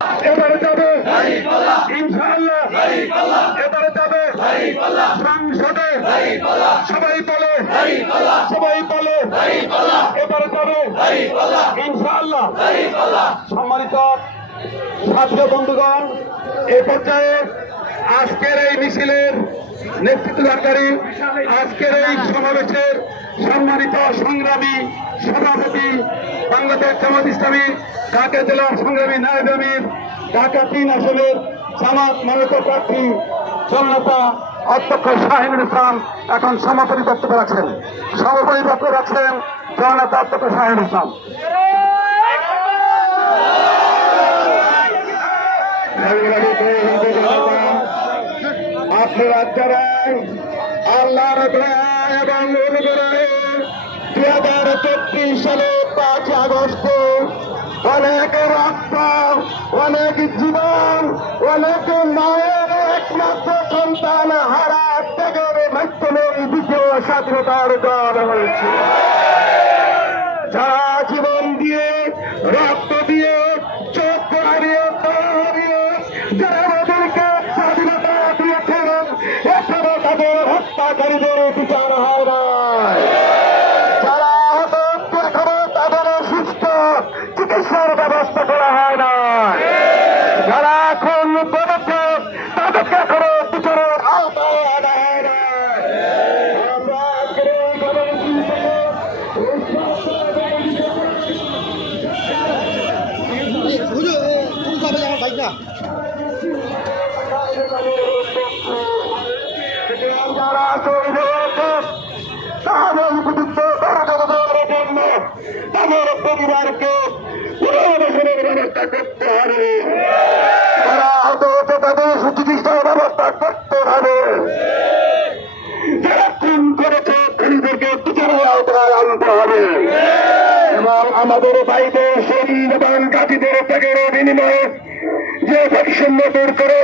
এবারে যাবে। ইনশাআল্লাহ। এবারে যাবে। সংসদে। সবাই বলে সবাই বলে এবারে যাবে। ইনশাআল্লাহ। সম্মানিত ছাত্র বন্ধুগণ এ পর্যায়ে আজকের এই মিছিলের নেতৃত্বদানকারী আজকের এই সমাবেশের সম্মানিত সংগ্রামী সভাপতি বাংলাদেশ জামাত ইসলামী, ঢাকা জেলার সংগ্রামী নায়ব আমির, ঢাকা তিন আসনের জামাত মনোনীত প্রার্থী জননেতা অধ্যক্ষ শাহিনুল ইসলাম এখন সমাপনী বক্তব্য রাখছেন। সমাপনী বক্তব্য রাখছেন জননেতা অধ্যক্ষ শাহিনুল ইসলাম। আপনারা যারা এবং চব্বিশ সালে পাঁচ আগস্ট। অনেক রক্ত, অনেক জীবন, অনেক মায়ের একমাত্র সন্তান হারা ত্যাগের মাধ্যমে দ্বিতীয় স্বাধীনতা অর্জন হয়েছে। যারা জীবন দিয়ে, রক্ত দিয়ে, চোখ হারিয়ে হারিয়ে, যারা আমাদেরকে স্বাধীনতা দিয়েছেন, এখনও তাদের হত্যাকারীদের বিচার হয়। চিকিৎসার ব্যবস্থা করা হয় না। যারা এখন বলেছে তাদেরকে এখনও বিচারের আওতায় আনা হয় না। কোন যারা তাদের পরিবারকে ব্যবস্থা করতে হবে যারা আহত হয়েছে তাদের সুচিকিৎসার ব্যবস্থা করতে হবে যারা খুন করেছে খুনিদেরকে বিচারের আওতায় আনতে আমাদের বাইরে শরীর বিনিময়ে যে বৈষম্য দূর করে